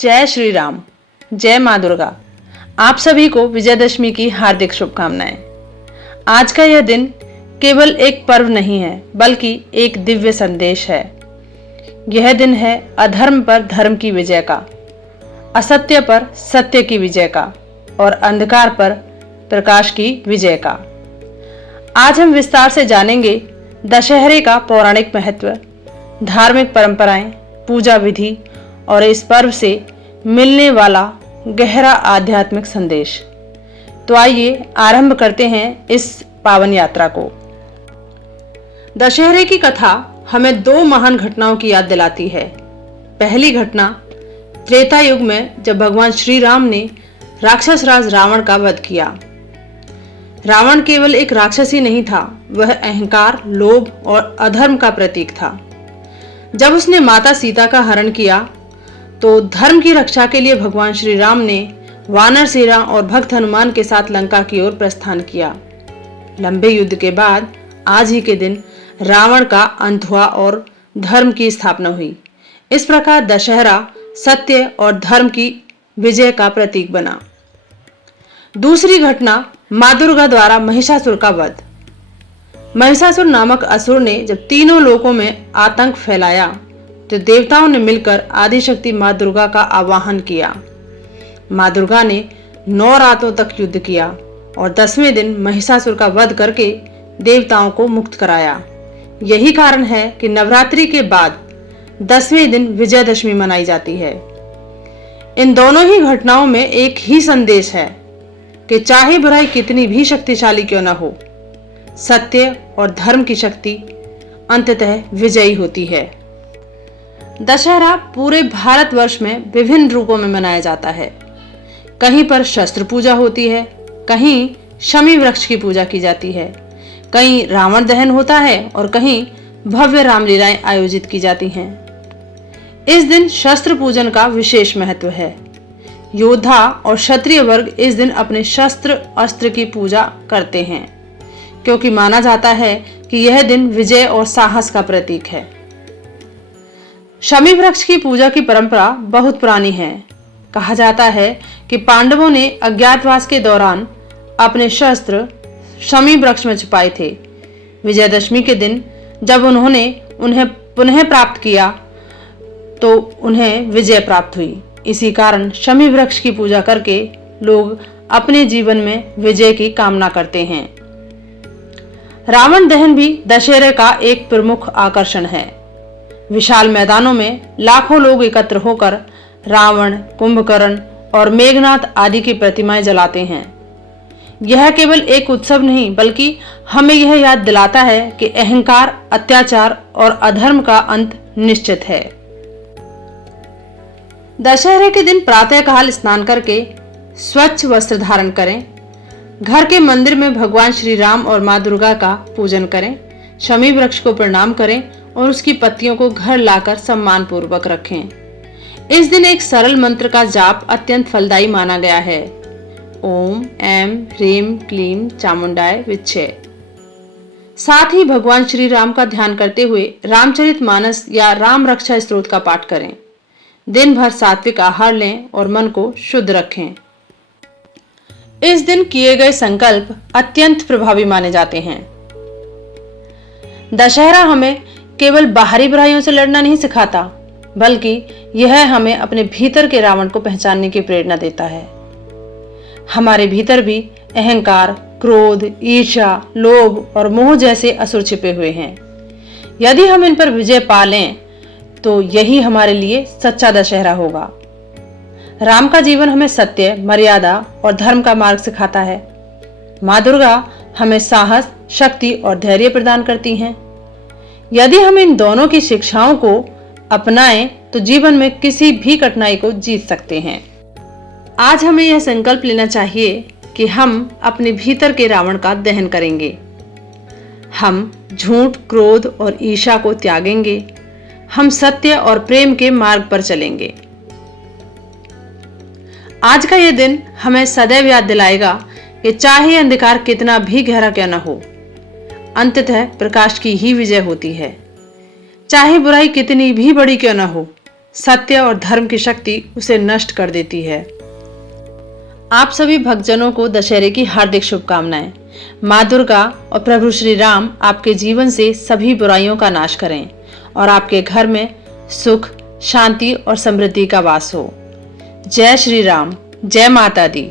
जय श्री राम, जय माँ दुर्गा। आप सभी को विजयदशमी की हार्दिक शुभकामनाएं। आज का यह दिन केवल एक पर्व नहीं है, बल्कि एक दिव्य संदेश है। यह दिन है अधर्म पर धर्म की विजय का, असत्य पर सत्य की विजय का और अंधकार पर प्रकाश की विजय का। आज हम विस्तार से जानेंगे दशहरे का पौराणिक महत्व, धार्मिक परंपराएं, पूजा विधि और इस पर्व से मिलने वाला गहरा आध्यात्मिक संदेश। तो आइए आरंभ करते हैं इस पावन यात्रा को। दशहरे की कथा हमें दो महान घटनाओं की याद दिलाती है। पहली घटना त्रेता युग में, जब भगवान श्री राम ने राक्षस राज रावण का वध किया। रावण केवल एक राक्षस ही नहीं था, वह अहंकार, लोभ और अधर्म का प्रतीक था। जब उसने माता सीता का हरण किया तो धर्म की रक्षा के लिए भगवान श्री राम ने वानर सेना और भक्त हनुमान के साथ लंका की ओर प्रस्थान किया। लंबे युद्ध के बाद आज ही के दिन रावण का अंत हुआ और धर्म की स्थापना हुई। इस प्रकार दशहरा सत्य और धर्म की विजय का प्रतीक बना। दूसरी घटना माँ दुर्गा द्वारा महिषासुर का वध। महिषासुर नामक असुर ने जब तीनों लोकों में आतंक फैलाया तो देवताओं ने मिलकर आदिशक्ति माँ दुर्गा का आवाहन किया। माँ दुर्गा ने 9 रातों तक युद्ध किया और 10वें दिन महिषासुर का वध करके देवताओं को मुक्त कराया। यही कारण है कि नवरात्रि के बाद 10वें दिन विजयदशमी मनाई जाती है। इन दोनों ही घटनाओं में एक ही संदेश है कि चाहे बुराई कितनी भी शक्तिशाली क्यों न हो, सत्य और धर्म की शक्ति अंततः विजयी होती है। दशहरा पूरे भारतवर्ष में विभिन्न रूपों में मनाया जाता है। कहीं पर शस्त्र पूजा होती है, कहीं शमी वृक्ष की पूजा की जाती है, कहीं रावण दहन होता है और कहीं भव्य रामलीलाएं आयोजित की जाती हैं। इस दिन शस्त्र पूजन का विशेष महत्व है। योद्धा और क्षत्रिय वर्ग इस दिन अपने शस्त्र अस्त्र की पूजा करते हैं, क्योंकि माना जाता है कि यह दिन विजय और साहस का प्रतीक है। शमी वृक्ष की पूजा की परंपरा बहुत पुरानी है। कहा जाता है कि पांडवों ने अज्ञातवास के दौरान अपने शस्त्र शमी वृक्ष में छुपाए थे। विजयदशमी के दिन जब उन्होंने उन्हें पुनः प्राप्त किया तो उन्हें विजय प्राप्त हुई। इसी कारण शमी वृक्ष की पूजा करके लोग अपने जीवन में विजय की कामना करते हैं। रावण दहन भी दशहरे का एक प्रमुख आकर्षण है। विशाल मैदानों में लाखों लोग एकत्र होकर रावण, कुंभकर्ण और मेघनाथ आदि की प्रतिमाएं जलाते हैं। यह केवल एक उत्सव नहीं, बल्कि हमें यह याद दिलाता है कि अहंकार, अत्याचार और अधर्म का अंत निश्चित है। दशहरे के दिन प्रातःकाल स्नान करके स्वच्छ वस्त्र धारण करें। घर के मंदिर में भगवान श्री राम और माँ दुर्गा का पूजन करें। शमी वृक्ष को प्रणाम करें और उसकी पत्तियों को घर लाकर सम्मान पूर्वक रखें। इस दिन एक सरल मंत्र का जाप अत्यंत फलदायी माना गया है। ओम ऐं ह्रीं क्लीं चामुंडाय विच्चे। साथ ही भगवान श्री राम का ध्यान करते हुए रामचरितमानस या राम रक्षा स्तोत्र का पाठ करें। दिन भर सात्विक आहार लें और मन को शुद्ध रखें। इस दिन किए गए संकल्प अत्यंत प्रभावी माने जाते हैं। दशहरा हमें केवल बाहरी बुराइयों से लड़ना नहीं सिखाता, बल्कि यह हमें अपने भीतर के रावण को पहचानने की प्रेरणा देता है। हमारे भीतर भी अहंकार, क्रोध, ईर्ष्या, लोभ और मोह जैसे असुर छिपे हुए हैं। यदि हम इन पर विजय पा लें तो यही हमारे लिए सच्चा दशहरा होगा। राम का जीवन हमें सत्य, मर्यादा और धर्म का मार्ग सिखाता है। माँ दुर्गा हमें साहस, शक्ति और धैर्य प्रदान करती हैं। यदि हम इन दोनों की शिक्षाओं को अपनाएं तो जीवन में किसी भी कठिनाई को जीत सकते हैं। आज हमें यह संकल्प लेना चाहिए कि हम अपने भीतर के रावण का दहन करेंगे। हम झूठ, क्रोध और ईर्ष्या को त्यागेंगे। हम सत्य और प्रेम के मार्ग पर चलेंगे। आज का यह दिन हमें सदैव याद दिलाएगा कि चाहे अंधकार कितना भी गहरा क्यों न हो, अंततः प्रकाश की ही विजय होती है। चाहे बुराई कितनी भी बड़ी क्यों न हो, सत्य और धर्म की शक्ति उसे नष्ट कर देती है। आप सभी भक्तजनों को दशहरे की हार्दिक शुभकामनाएं। माँ दुर्गा और प्रभु श्री राम आपके जीवन से सभी बुराइयों का नाश करें और आपके घर में सुख, शांति और समृद्धि का वास हो। जय श्री राम, जय माता दी।